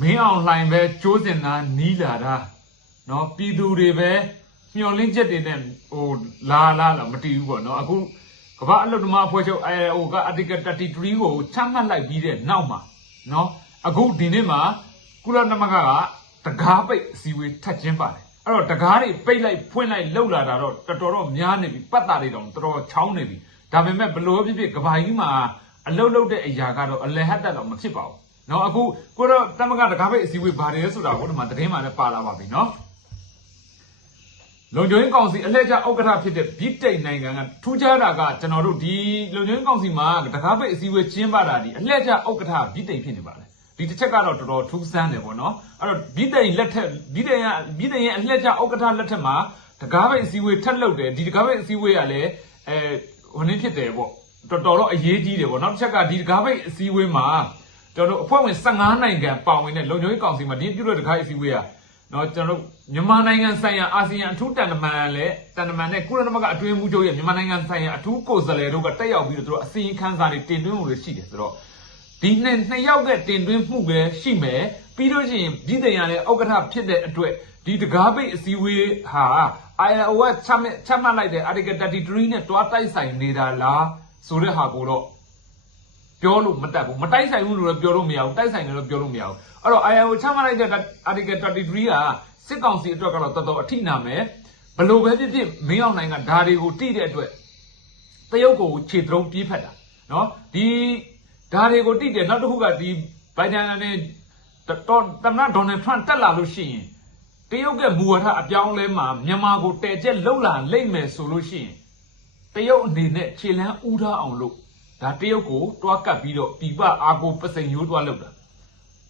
မင်းအောင်လှိုင်ပဲကျိုးစင်သားနီးလာတာနော်ပြည်သူတွေပဲမျောလင်းချက်တွေနဲ့ဟိုလာလာလာမတည်ဘူးပေါ့နော်အခုကမ္ဘာအလုတ်သမားအဖွဲ့ချုပ် ILO က Article 33ကိုချမှတ်လိုက်ပြီးတဲ့နောက်မှာနော်အခုဒီနေ့မှာကုလသမဂ္ဂကတကားပိတ်အစည်းအဝေးထပ်ကျင်းပါတယ်အဲ့တော့တကားတွေပိတ်လိုက်ဖွင့်လိုက်လှုပ်လာတာတော့တော်တော်တော့များနေပြီပတ်တာတွေတော့တော်တော်ချောင်းနေပြီဒါပေမဲ့ဘလို့ဖြစ်ဖြစ်ကဘာကြီးမှာအလုတ်လုတ်တဲ့အရာကတော့အလဟတ်တက်တော့မဖြစ်ပါဘူး နော်အခုကိုတော့တမကတကားဖိတ်အစည်းအဝေးပါတယ်ဆိုတာကိုဒီမှာသတင်းမှလည်းပါလာပါပြီနော်လုံခြုံရေးကောင်စီအလှည့်ကျဥက္ကဋ္ဌဖြစ်တဲ့ဗြိတိန်နိုင်ငံကထူးခြားတာကကျွန်တော်တို့ဒီလုံခြုံရေးကောင်စီမှာတကားပိတ်အစည်းအဝေးကျင်းပတာဒီအလှည့်ကျဥက္ကဋ္ဌဗြိတိန်ဖြစ်နေပါတယ်ဒီတစ်ချက်ကတော့တော်တော်ထူးဆန်းတယ်ပေါ့နော်အဲ့တော့ဗြိတိန်လက်ထက်ဗြိတိန်ကဗြိတိန်ရဲ့အလှည့်ကျဥက္ကဋ္ဌလက်ထက်မှာတကားပိတ်အစည်းအဝေးထက်လုပ်တယ်ဒီတကားပိတ်အစည်းအဝေးကလည်းအဲဟိုနေ့ဖြစ်တယ်ပေါ့တော်တော်တော့အရေးကြီးတယ်ပေါ့နောက်တစ်ချက်ကဒီတကားပိတ်အစည်းအဝေးမှာ ကျွန်တော်တို့အဖွဲ့ဝင်15နိုင်ငံပါဝင်တဲ့လုံခြုံရေးကောင်စီမှာဒီပြုလို့တကားအစည်းအဝေးကနော်ကျွန်တော်တို့မြန်မာနိုင်ငံဆိုင်ရာအာဆီယံအထူးတန်တမန်လည်းတန်တမန်နဲ့ကုလသမဂ္ဂအတွင်းမှုချုပ်ရဲ့မြန်မာနိုင်ငံဆိုင်ရာအထူးကိုယ်စားလှယ်တို့ကတက်ရောက်ပြီးတော့သူတို့အစီရင်ခံစာတွေတင်သွင်းမှုတွေရှိတယ်ဆိုတော့ဒီနှစ်နှစ်ယောက်ကတင်သွင်းမှုပဲရှိမယ်ပြီးတော့ရှိရင်ပြည်တယ်ရတဲ့ဥက္ကဋ္ဌဖြစ်တဲ့အတွက်ဒီတကားပိတ်အစည်းအဝေးဟာ ILO ကချမှတ်ချမှတ်လိုက်တဲ့ Article 33နဲ့တွားတိုက်ဆိုင်နေတာလားဆိုတဲ့ဟာကိုတော့ ပြောလို့မတတ်ဘူးမတိုက်ဆိုင်ဘူးလို့လည်းပြောလို့မရဘူးတိုက်ဆိုင်တယ်လို့ပြောလို့မရဘူးအဲ့တော့ IAO ချမှတ်လိုက်တဲ့ Article 33ကစစ်ကောင်စီအတွက်ကတော့တော်တော်အထိနာမယ်ဘလို့ပဲဖြစ်ဖြစ်မင်းအောင်နိုင်ကဓာတွေကိုတိတဲ့အတွက်တရုတ်ကိုခြေတုံးပြေးဖက်တာနော်ဒီဓာတွေကိုတိတယ်နောက်တစ်ခုကဒီဘိုင်ဒန်နဲ့တော်သမ္မတဒေါ်နယ်ထရန့်တက်လာလို့ရှိရင်တရုတ်ကမူဝါဒအပြောင်းလဲမှာမြန်မာကိုတဲကျက်လှုပ်လာလိမ့်မယ်ဆိုလို့ရှိရင်တရုတ်အနေနဲ့ခြေလန်းဥထားအောင်လို့ ဒါတရုတ်ကိုတွားကပ်ပြီးတော့ပြပအာကိုပစိန်ရိုးတွားလောက်တာ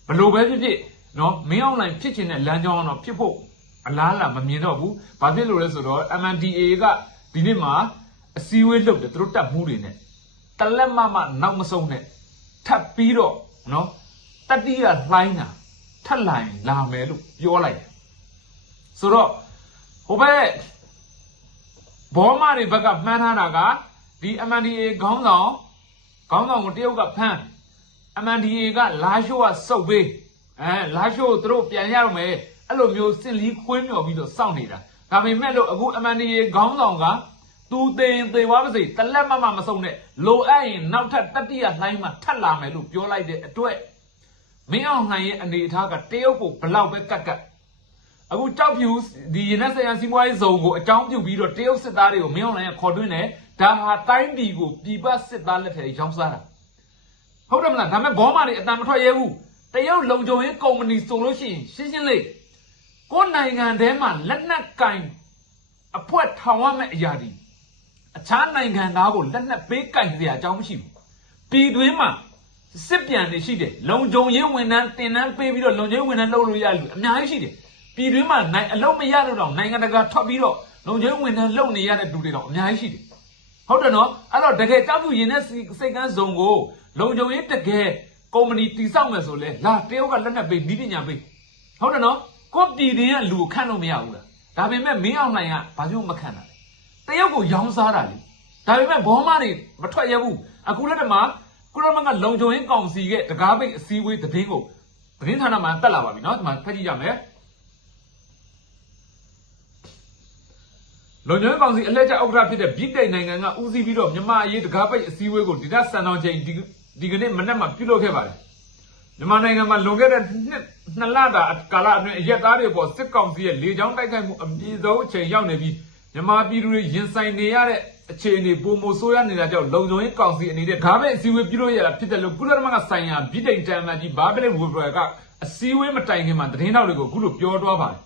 ဘလို့ပဲဖြစ်ဖြစ်နော်မင်းအောင်လိုင်ဖြစ်ချင်တဲ့လမ်းကြောင်းကတော့ဖြစ်ဖို့အလားလာမမြင်တော့ဘူးဘာဖြစ်လို့လဲဆိုတော့ MNDA ကဒီနေ့မှာအစည်းအဝေးလုပ်တယ်သူတို့တက်မှုတွေနဲ့တလက်မမနောက်မဆုံးနဲ့ထပ်ပြီးတော့နော်တတိယလှိုင်းတာထပ်လိုင်းလာမယ်လို့ပြောလိုက်တယ်ဆိုတော့ဟိုဘက်ဘောမတွေဘက်ကမှန်းထားတာကဒီ MNDA ခေါင်းဆောင် ခေါင်းဆောင်ကိုတရုတ်ကဖမ်း MNDA ကလာရှိုးကစုပ်ပေးအဲလာရှိုးကိုသူတို့ပြန်ရတော့မယ်အဲ့လိုမျိုးစင်လီခွင်းမြော်ပြီးတော့စောင့်နေတာဒါပေမဲ့လို့အခု MNDA ခေါင်းဆောင်ကသူတင်သေသွားပါစေတလက်မမမဆုံးနဲ့လိုအပ်ရင်နောက်ထပ်တတိယလှိုင်းမှာထပ်လာမယ်လို့ပြောလိုက်တဲ့အတွက်မင်းအောင်လှိုင်ရဲ့အနေအထားကတရုတ်ကိုဘလောက်ပဲကတ်ကတ်အခုကြောက်ဖြူဒီရင်းနဲ့ဆရာစီးပွားရေးဇုံကိုအကြောင်းပြုပြီးတော့တရုတ်စစ်သားတွေကိုမင်းအောင်လိုင်းကခေါ်တွင်းတယ် ဒါဟာတိုင်းပြည်ကိုပြည်ပစစ်သားလက်ထက်ရောင်းစားတာဟုတ်တယ်မလားဒါပေမဲ့ဘောမာတွေအတန်မထွက်ရဲဘူးတရုတ်လုံခြုံရေးကုမ္ပဏီဆိုလို့ရှိရင်ရှင်းရှင်းလေးကိုယ်နိုင်ငံထဲမှာလက်နက်ကင်အဖွဲ့ထောင်ရမယ့်အရာဒီအခြားနိုင်ငံသားကိုလက်နက်ပေးကင်စရာအကြောင်းမရှိဘူးပြည်တွင်းမှာစစ်ပြန်နေရှိတယ်လုံခြုံရေးဝန်ထမ်းတင်နန်းပေးပြီးတော့လုံခြုံရေးဝန်ထမ်းလုပ်လို့ရလူအများကြီးရှိတယ်ပြည်တွင်းမှာနိုင်အလုံးမရလို့တော့နိုင်ငံတကာထွက်ပြီးတော့လုံခြုံရေးဝန်ထမ်းလုပ်နေရတဲ့လူတွေတော့အများကြီးရှိတယ် ဟုတ်တယ်နော်အဲ့တော့တကယ်ကြောက်မှုရင်တဲ့စိတ်ကန်းစုံကိုလုံခြုံရေးတကယ်ကုမ္ပဏီတည်ဆောက်မယ်ဆိုလဲလာတရုတ်ကလက်နက်ပေးနီးပညာပေးဟုတ်တယ်နော်ကိုပြည်တင်ကလူခန့်လို့မရဘူးလားဒါပေမဲ့မင်းအောင်လှိုင်ကဘာလို့မခန့်တာလဲတရုတ်ကိုရောင်းစားတာလေဒါပေမဲ့ဘောမတွေမထွက်ရဘူးအခုလက်ထက်မှာကုရမန်ကလုံခြုံရေးကောင်စီရဲ့တကားပိတ်အစည်းအဝေးသတင်းကိုသတင်းဌာနမှာတက်လာပါပြီနော်ဒီမှာဖတ်ကြည့်ရမယ် လုံခြုံရေးကောင်စီအလှည့်ကျဥက္ကဋ္ဌဖြစ်တဲ့ဗြိတိန်နိုင်ငံကဦးစီးပြီးတော့မြန်မာအရေးတကားပိတ်အစည်းအဝေးကိုဒီနေ့စံတော်ချိန်ဒီဒီကနေ့မနေ့မှပြုလုပ်ခဲ့ပါတယ်မြန်မာနိုင်ငံမှာလွန်ခဲ့တဲ့နှစ်နှစ်လတာကာလအတွင်းအရက်သားတွေပေါ်စစ်ကောင်စီရဲ့လေကြောင်းတိုက်ခိုက်မှုအပြည့်စုံအချိန်ရောက်နေပြီးမြန်မာပြည်သူတွေရင်ဆိုင်နေရတဲ့အခြေအနေပုံမဆိုးရနေတာကြောင့်လုံခြုံရေးကောင်စီအနေနဲ့ဒါပဲအစည်းအဝေးပြုလုပ်ရတာဖြစ်တယ်လို့ကုလသမဂ္ဂဆိုင်ရာဗြိတိန်တန်မန်ကြီးဘာဘလက်ဝီဘရကအစည်းအဝေးမတိုင်ခင်မှာသတင်းထောက်တွေကိုအခုလိုပြောသွားပါတယ်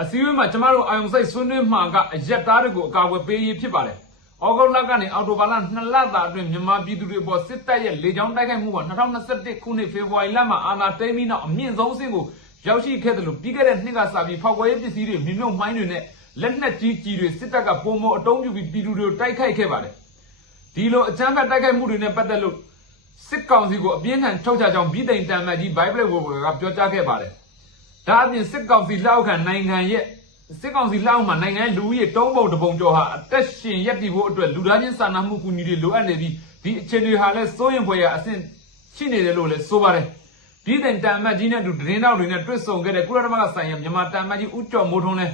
အစည်းအဝေးမှာကျမတို့အာယုံစိတ်ဆွေးနွေးမှကအရက်သားတွေကိုအကာအကွယ်ပေးရေးဖြစ်ပါတယ်။ဩဂုတ်လကနေအောက်တိုဘာလ2လတာအတွင်းမြန်မာပြည်သူတွေပေါ်စစ်တပ်ရဲ့လေကြောင်းတိုက်ခိုက်မှုက2021ခုနှစ်ဖေဖော်ဝါရီလမှာအာဏာသိမ်းပြီးနောက်အမြင့်ဆုံးအဆင့်ကိုရောက်ရှိခဲ့တယ်လို့ပြီးခဲ့တဲ့နှစ်ကစပြီးဖောက်ကွဲရေးပစ္စည်းတွေမြုံမြုံမှိုင်းတွေနဲ့လက်နက်ကြီးကြီးတွေစစ်တပ်ကပုံမအတုံးပြုပြီးပြည်သူတွေကိုတိုက်ခိုက်ခဲ့ပါတယ်။ဒီလိုအကြမ်းဖက်တိုက်ခိုက်မှုတွေနဲ့ပတ်သက်လို့စစ်ကောင်စီကိုအပြင်းထန်ထုတ်ချကြောင်းဗြိတိန်တန်မတ်ကြီးဘိုင်ဘလက်ဝေကပြောကြားခဲ့ပါတယ်။ ဒါအပြင်စစ်ကောင်စီလက်အောက်ခံနိုင်ငံရဲ့စစ်ကောင်စီလက်အောက်မှာနိုင်ငံရဲ့လူဦးရေတုံးပုံတစ်ပုံကျော်ဟာအသက်ရှင်ရပ်တည်ဖို့အတွက်လူသားချင်းစာနာမှုကူညီတွေလိုအပ်နေပြီးဒီအခြေအနေဟာလည်းစိုးရင်ဖွယ်ရာအဆင့်ရှိနေတယ်လို့လည်းဆိုပါတယ်ပြည်တိုင်တန်အမတ်ကြီးနဲ့အတူဒရင်တောက်တွေနဲ့တွေ့ဆုံခဲ့တဲ့ကုလသမဂ္ဂဆိုင်ရာမြန်မာတန်အမတ်ကြီးဦးကျော်မိုးထွန်းလဲ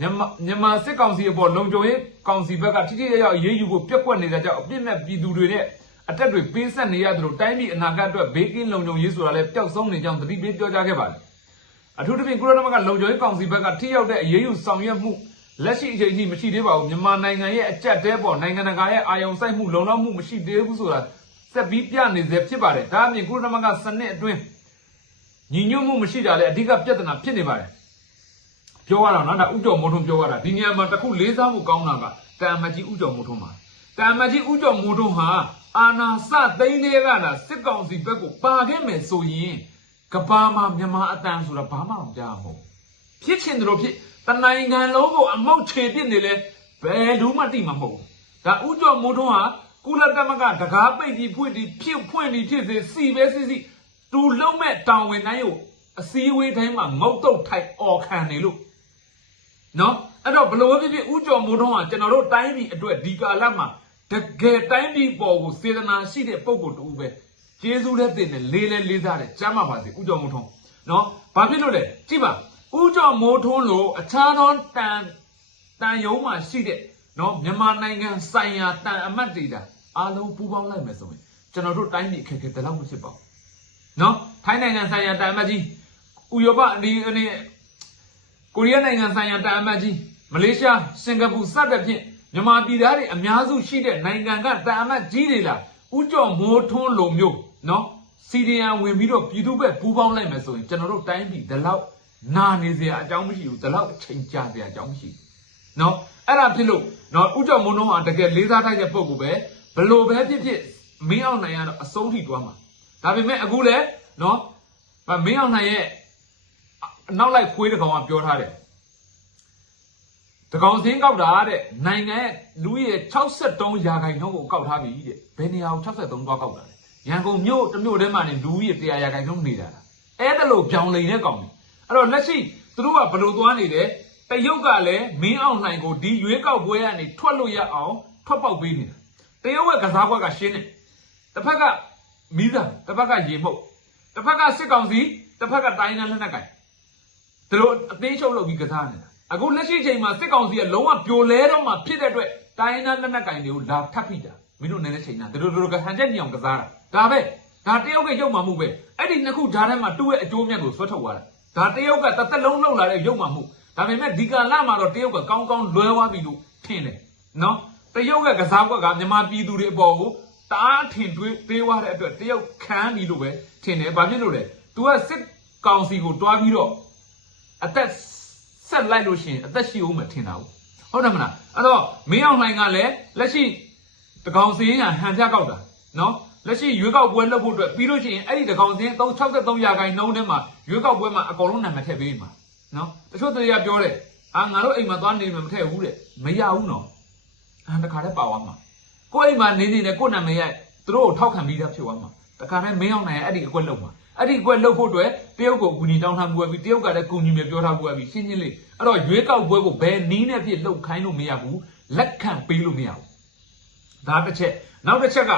မြန်မာမြန်မာစစ်ကောင်စီအပေါ်လုံခြုံရေးကောင်စီဘက်ကထိထိရရအရေးယူဖို့ပြက်ကွက်နေတဲ့ကြောင့်အပြစ်မဲ့ပြည်သူတွေနဲ့အတက်တွေပေးဆက်နေရတယ်လို့တိုင်းပြည်အနာဂတ်အတွက်ဘေးကင်းလုံခြုံရေးဆိုတာလဲပျောက်ဆုံးနေကြောင်းသတိပေးပြောကြားခဲ့ပါတယ် အထူးသဖြင့်ကုလသမဂ္ဂလုံခြုံရေးကောင်စီဘက်ကထိရောက်တဲ့အရေးယူဆောင်ရွက်မှုလက်ရှိအချိန်ထိမရှိသေးပါဘူးမြန်မာနိုင်ငံရဲ့အကြက်တဲပေါ်နိုင်ငံတကာရဲ့အာရုံစိုက်မှုလုံလောက်မှုမရှိသေးဘူးဆိုတာဆက်ပြီးပြနေစေဖြစ်ပါတယ်ဒါအပြင်ကုလသမဂ္ဂစနစ်အတွင်းညီညွတ်မှုမရှိတာလည်းအဓိကပြဿနာဖြစ်နေပါတယ်ပြောရတော့နော်ဒါဥကြော်မိုးထွန်းပြောရတာဒီနေရာမှာတစ်ခုလေးစားဖို့ကောင်းတာကတာမကြီးဥကြော်မိုးထွန်းပါတာမကြီးဥကြော်မိုးထွန်းဟာအာနာစသိန်းတွေကလာစစ်ကောင်စီဘက်ကိုပါခဲ့မယ်ဆိုရင် ကဘာမှာမြန်မာအတန်ဆိုတာဘာမှမကြားဘူးဖြစ်ချင်တယ်လို့ဖြစ်တနိုင်ငံလုံးကိုအမောက်ချေပစ်နေလဲဘယ်သူမှတိမှာမဟုတ်ဘူးဒါဥကြော်မိုးထွန်းဟာကုလသမဂ္ဂတကားပိတ်ပြီးဖွင့်ပြီးဖြစ်ဖွင့်ပြီးဖြစ်စေစီပဲစီစီတူလုံးမဲ့တောင်ဝင်တိုင်းကိုအစည်းအဝေးတိုင်းမှာငုတ်တုတ်ထိုက်អော်ခံနေလို့နော်အဲ့တော့ဘလို့ဖြစ်ဖြစ်ဥကြော်မိုးထုံးကကျွန်တော်တို့တိုင်းပြည်အတွက်ဒီကာလမှာတကယ်တိုင်းပြည်ပေါ်ကိုစေတနာရှိတဲ့ပုံကိုတူပဲ ကျေးဇူးလည်းတင်တယ်လေးလည်းလေးစားတယ်ကြားမှာပါစေဥကြော်မိုးထုံးနော်ဘာဖြစ်လို့လဲကြည့်ပါဥကြော်မိုးထုံးလို့အခြားသောတန်တန်ယုံမှာရှိတဲ့နော်မြန်မာနိုင်ငံဆိုင်ရာတန်အမတ်တွေဒါအားလုံးပူးပေါင်းလိုက်မယ်ဆိုရင်ကျွန်တော်တို့တိုင်းပြည်အခက်အခဲတလောက်မဖြစ်ပါဘူးနော်ထိုင်းနိုင်ငံဆိုင်ရာတန်အမတ်ကြီးဥရောပဒီအနေကိုရီးယားနိုင်ငံဆိုင်ရာတာအမတ်ကြီးမလေးရှားစင်ကာပူစတဲ့ဖြင့်မြန်မာပြည်သားတွေအများစုရှိတဲ့နိုင်ငံကတာအမတ်ကြီးတွေလားဥကြော်မိုးထွန်းလိုမျိုး နော်စီဒီယန်ဝင်ပြီးတော့ပြည်သူ့ဘက်ပူးပေါင်းလိုက်မယ်ဆိုရင်ကျွန်တော်တို့တိုင်းပြည်ဒီလောက်နာနေစရာအကြောင်းမရှိဘူးဒီလောက်အချိန်ကြာစရာအကြောင်းမရှိဘူးနော်အဲ့ဒါဖြစ်လို့နော်ဥကြော်မိုးထွန်းဟာတကယ်လေးစားထိုက်တဲ့ပုံကူပဲဘလို့ပဲဖြစ်ဖြစ်မင်းအောင်နိုင်ရတော့အဆုံးထိတွားမှာဒါပေမဲ့အခုလေနော်မင်းအောင်နိုင်ရဲ့နောက်လိုက်ခွေးတစ်ကောင်ကပြောထားတယ်တကောင်စင်းကောက်တာတဲ့နိုင်ငံရဲ့လူရဲ့63ရာခိုင်နှုန်းကိုကောက်ထားပြီတဲ့ဘယ်နေရာကို63သွားကောက်တာလဲ ရန်ကုန်မြို့တစ်မြို့ထဲမှာနေလူရဲ့100ရာခိုင်နှုန်းနေတာလားအဲ့ဒါလို့ပြောင်းလိန်တဲ့ကောင်ကြီးအဲ့တော့လက်ရှိသူတို့ကဘယ်လိုသွားနေလဲတရုတ်ကလည်းမင်းအောင်နိုင်ကိုဒီရွေးကောက်ပွဲကနေထွက်လို့ရအောင်ထွက်ပေါက်ပေးနေတာတရုတ်ရဲ့ကစားကွက်ကရှင်းတယ်တစ်ဖက်ကမီးစာတစ်ဖက်ကရေမှုတ်တစ်ဖက်ကစစ်ကောင်စီတစ်ဖက်ကတိုင်းနယ်လက်နက်ကိုင်သူတို့အသေးချုပ်လုပ်ပြီးကစားနေတာအခုလက်ရှိချိန်မှာစစ်ကောင်စီကလုံးဝပြိုလဲတော့မှဖြစ်တဲ့အတွက်တိုင်းသားလက်နက်ကင်တွေကိုလာထပ်ဖိတာ မင်းတို့နေတဲ့ချိန်ကသူတို့တို့ကဟန်ချက်ညောင်ကစားတာဒါပဲဒါတယောက်ကရုပ်မှမှုပဲအဲ့ဒီနှစ်ခုဓာတ်ထဲမှာတူရဲ့အကျိုးမြတ်ကိုဆွဲထုတ်သွားတာဒါတယောက်ကတစ်သက်လုံးလှုပ်လာတဲ့ရုပ်မှမှုဒါပေမဲ့ဒီကလာမှာတော့တယောက်ကကောင်းကောင်းလွဲသွားပြီလို့ထင်တယ်နော်တယောက်ကကစားကွက်ကမြန်မာပြည်သူတွေအပေါ်ကိုတအားထင်တွေးသေးသွားတဲ့အတွက်တယောက်ခံပြီလို့ပဲထင်တယ်ဘာဖြစ်လို့လဲ तू ကစစ်ကောင်စီကိုတွားပြီးတော့အသက်ဆက်လိုက်လို့ရှိရင်အသက်ရှိဦးမထင်တာဘူးဟုတ်တယ်မလားအဲ့တော့မင်းအောင်လှိုင်ကလည်းလက်ရှိ တကောင်စင်းရဟန်ပြကောက်တာနော်လက်ရှိရွေးကောက်ပွဲလုပ်ဖို့အတွက်ပြီးလို့ရှိရင်အဲ့ဒီတကောင်စင်း363ရာခိုင်နှုန်းထဲမှာရွေးကောက်ပွဲမှာအကုန်လုံးနာမည်ထည့်ပေးမှာနော်တချို့တွေကပြောတယ်အာငါတို့အိမ်မှာသွားနေမှမထည့်ဘူးတဲ့မရဘူးနော်အာတခါတည်းပါသွားမှာကိုယ့်အိမ်မှာနေနေနဲ့ကိုယ့်နာမည်ရသူတို့ကိုထောက်ခံပြီးသားဖြစ်သွားမှာတခါတည်းမင်းအောင်လှိုင်အဲ့ဒီအကွက်လုပ်မှာအဲ့ဒီအကွက်လုပ်ဖို့အတွက်တရုတ်ကိုကူညီတောင်းထားမှုပဲပြီးတရုတ်ကလည်းကူညီမယ်ပြောထားမှုပဲပြီးရှင်းရှင်းလေးအဲ့တော့ရွေးကောက်ပွဲကိုဘယ်နည်းနဲ့ဖြစ်လှုပ်ခိုင်းလို့မရဘူးလက်ခံပေးလို့မရဘူး ဒါတစ်ချက်နောက်တစ်ချက်က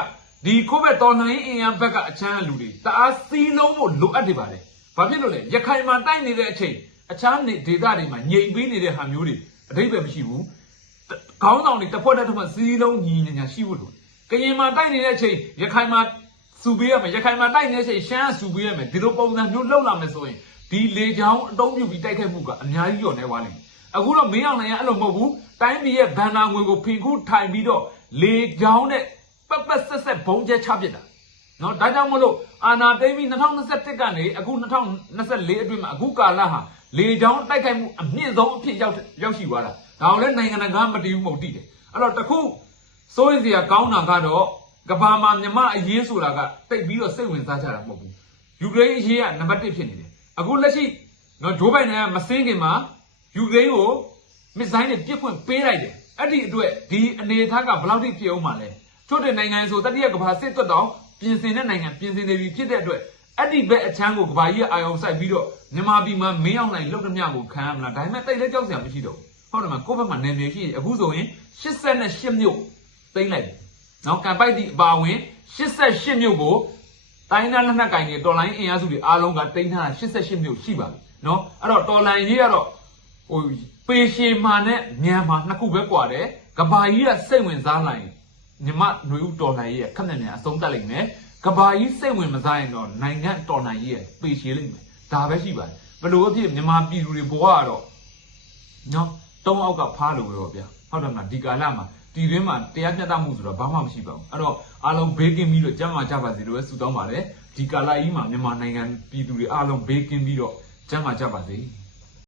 ဒီကိုဗစ်တော်လှန်ရေးအင်အားဘက်ကအချမ်းလူတွေတအားစီးလုံးဖို့လိုအပ်နေပါတယ်ဘာဖြစ်လို့လဲရခိုင်မှာတိုက်နေတဲ့အချိန်အခြားနေဒေသတွေမှာငြိမ်ပေးနေတဲ့ဟာမျိုးတွေအတိတ်ပဲမရှိဘူးခေါင်းဆောင်တွေတစ်ဖွဲ့တစ်ဖွဲ့စီးလုံးညီညီညာရှိဖို့လိုကရင်မှာတိုက်နေတဲ့အချိန်ရခိုင်မှာစူပေးရမယ်ရခိုင်မှာတိုက်နေတဲ့အချိန်ရှမ်းကစူပေးရမယ်ဒီလိုပုံစံမျိုးလှုပ်လာမယ်ဆိုရင်ဒီလေချောင်းအတုံးပြုပြီးတိုက်ခိုက်မှုကအများကြီးကျော်နေသွားလိမ့်မယ်အခုတော့မင်းအောင်နိုင်ရအဲ့လိုမဟုတ်ဘူးတိုင်းပြည်ရဲ့ဗန်နာငွေကိုဖင်ခုထိုင်ပြီးတော့ လေချောင်းနဲ့ပက်ပက်ဆက်ဆက်ဘုံကျဲချပစ်တာနော်ဒါကြောင့်မလို့အာနာသိမ့်ပြီး2021ကနေအခု2024အတွင်းမှာအခုကာလဟာလေချောင်းတိုက်ခိုက်မှုအမြင့်ဆုံးအဖြစ်ရောက်ရောက်ရှိသွားတာဒါကိုလည်းနိုင်ငံတကာမတည်ဘူးမဟုတ်တည်တယ်အဲ့တော့တခုစိုးရိမ်စရာကောင်းတာကတော့ကဘာမှာမြမအရေးဆိုတာကတိတ်ပြီးတော့စိတ်ဝင်စားကြတာမဟုတ်ဘူးယူကရိန်းအရေးကနံပါတ်1ဖြစ်နေတယ်အခုလက်ရှိနော်ဂျိုးဘိုင်ဒန်ကမစင်းခင်မှာယူကရိန်းကိုမစ်ဇိုင်းနဲ့ပြစ်ခွင့်ပေးလိုက်တယ် အဲ့ဒီအတွက်ဒီအနေအထားကဘယ်လောက်ထိဖြစ်အောင်မှာလဲချို့တဲ့နိုင်ငံဆိုတတိယကဘာစစ်သွတ်တောင်ပြင်ဆင်တဲ့နိုင်ငံပြင်ဆင်နေပြီဖြစ်တဲ့အတွက်အဲ့ဒီဘက်အချမ်းကိုကဘာကြီးကအာယုံစိုက်ပြီးတော့မြန်မာပြည်မှာမင်းအောင်နိုင်လုတ်တမျှကိုခံရမလားဒါပေမဲ့တိတ်လဲကြောက်စရာမရှိတော့ဘူးဟုတ်တယ်မကိုယ့်ဘက်မှာနယ်မြေရှိတယ်အခုဆိုရင်88မြို့သိမ့်လိုက်တယ်နော်ကံပိုက်ဒီအပါဝင်88မြို့ကိုတတိုင်းသားလက်နက်ကင်တွေတော်လိုင်းအင်အားစုတွေအားလုံးကတိန်းထားတာ88မြို့ရှိပါပြီနော်အဲ့တော့တော်လိုင်းကြီးကတော့ဟို ပေရှေမာနဲ့မြန်မာနှစ်ခုပဲကွာတယ်ကဘာကြီးကစိတ်ဝင်စားလိုက်ညီမຫນွေဦးတော်လိုင်းကြီးကခက်နေနေအဆုံးတက်လိမ့်မယ်ကဘာကြီးစိတ်ဝင်မစားရင်တော့နိုင်ငံတော်လိုင်းကြီးရဲ့ပေရှေလိမ့်မယ်ဒါပဲရှိပါတယ်ဘလို့အဖြစ်မြန်မာပြည်သူတွေဘဝကတော့နော်တုံးအောက်ကဖားလို့ပဲပေါ့ဗျာဟုတ်တယ်မလားဒီကာလမှာဒီတွင်းမှာတရားမျှတမှုဆိုတော့ဘာမှမရှိပါဘူးအဲ့တော့အားလုံးဘေးကင်းပြီးတော့ကျန်းမာကြပါစေလို့ပဲဆုတောင်းပါတယ်ဒီကာလကြီးမှာမြန်မာနိုင်ငံပြည်သူတွေအားလုံးဘေးကင်းပြီးတော့ကျန်းမာကြပါစေ